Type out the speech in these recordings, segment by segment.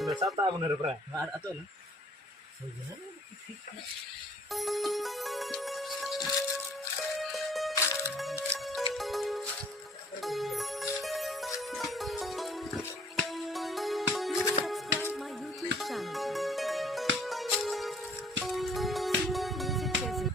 Sata bener pra. Atau lah. Subscribe my YouTube channel. Senior Music Present.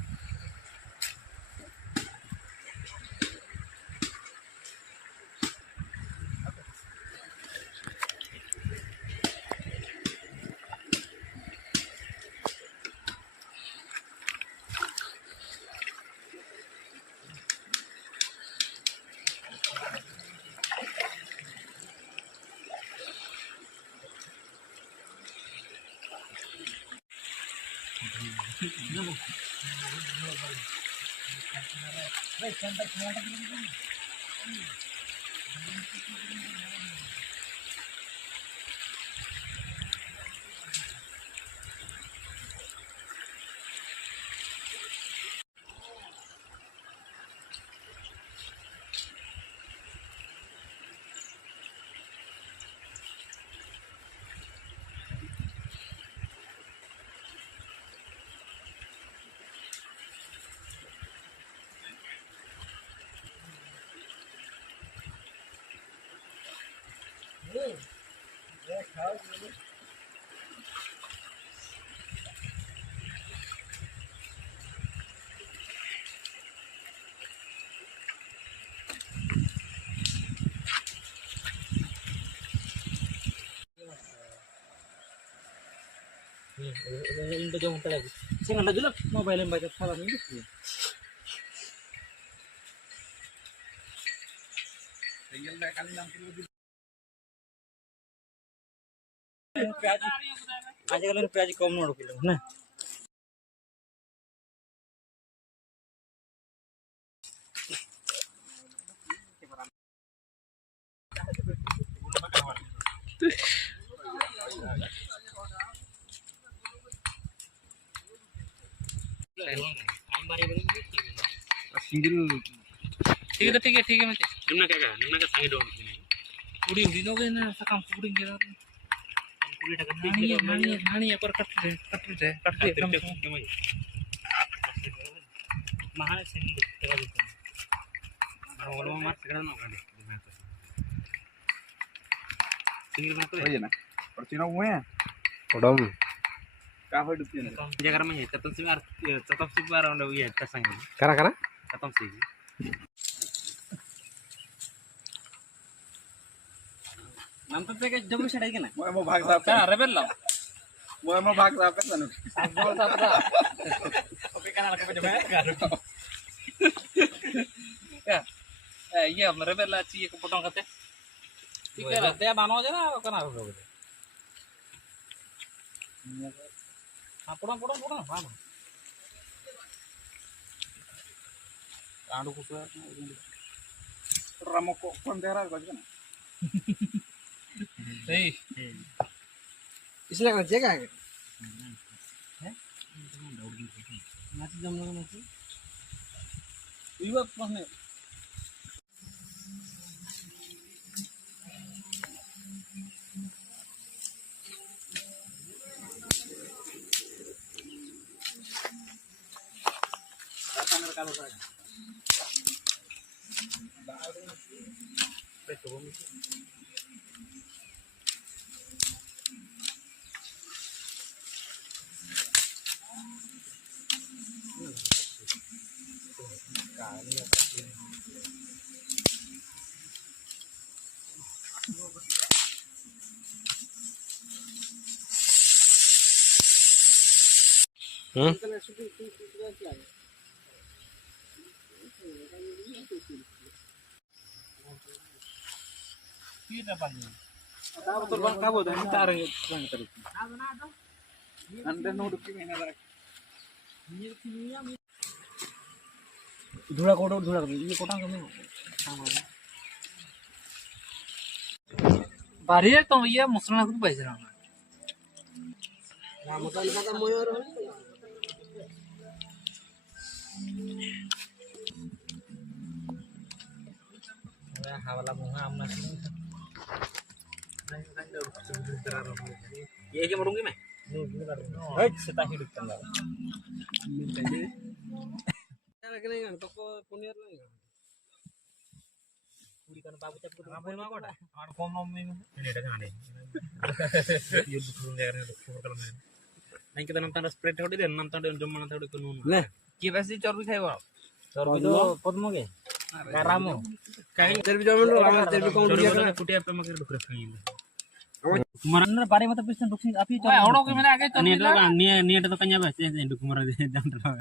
Ini jauh lagi. Saya nggak jelas mobile yang baca salah ini. Aja kalian प्याज कम नोड़ kilo ना Single. ठीक है मत निम्ना का सांगे डोन पूरी उड़ी लोगे ना सकम पूरी के पूरी टका नानी पर कट रहे एकदम महान सिंह तेरा भी और वो मार सकता ना गाड़ी सिंगल में तो Oye na. Percino gue ya. Kodam. Kafe dupi na. jagar में है तब से बार उन्हें ये कसंगे Kara. खत्म से नाम तो पे जब से डाल के ना Mau bahag sa क्या rebel low Mau bahag sa pet na. बोल सकता ओके कनाल के पे क्या ये हम रेबेल चाहिए को पटों करते ठीक है रहते हैं बानो जना कना हो गए हाँ पटों हाँ आलू कुछ Ramo ko pantera ko na. नहीं Isla kan jaga. नाची जम लगा नाची विवाद पहने Kita panggil. Tahu terbang kabut dan kita arang terus. Anda nuduk ini na. धुला कोटा ये कोटा कमी बारी है तो ये मुसलमान को पैसे ना हवाला मुहा हमना ये के मरूंगी मैं Hei, kita hidup tengah. Lagi nih kan, toko punya lagi. पूरी करना बाबू चप को बोल मा कोटा और कौन नो में ini ada kan ये दुखुन जगह में दुखुन कलम में नहीं kita nonton spread थोड़ी दे nonton दे जम mana थोड़ी कोन Nah, की वैसे चोर भी खाएगा चोर itu potmo ke? Karamu. Kayak terbi zaman dulu, ramai terbi kau चोर dia वाला kan. कुटिया पे मगर दुख रखी है कुमार ने बारे में तो पिस्टन दुखी आप ही ओए औड़ो के मैंने आगे चोर नहीं तो नहीं नहीं तो कन्या बस दुख मरा दे जान रहा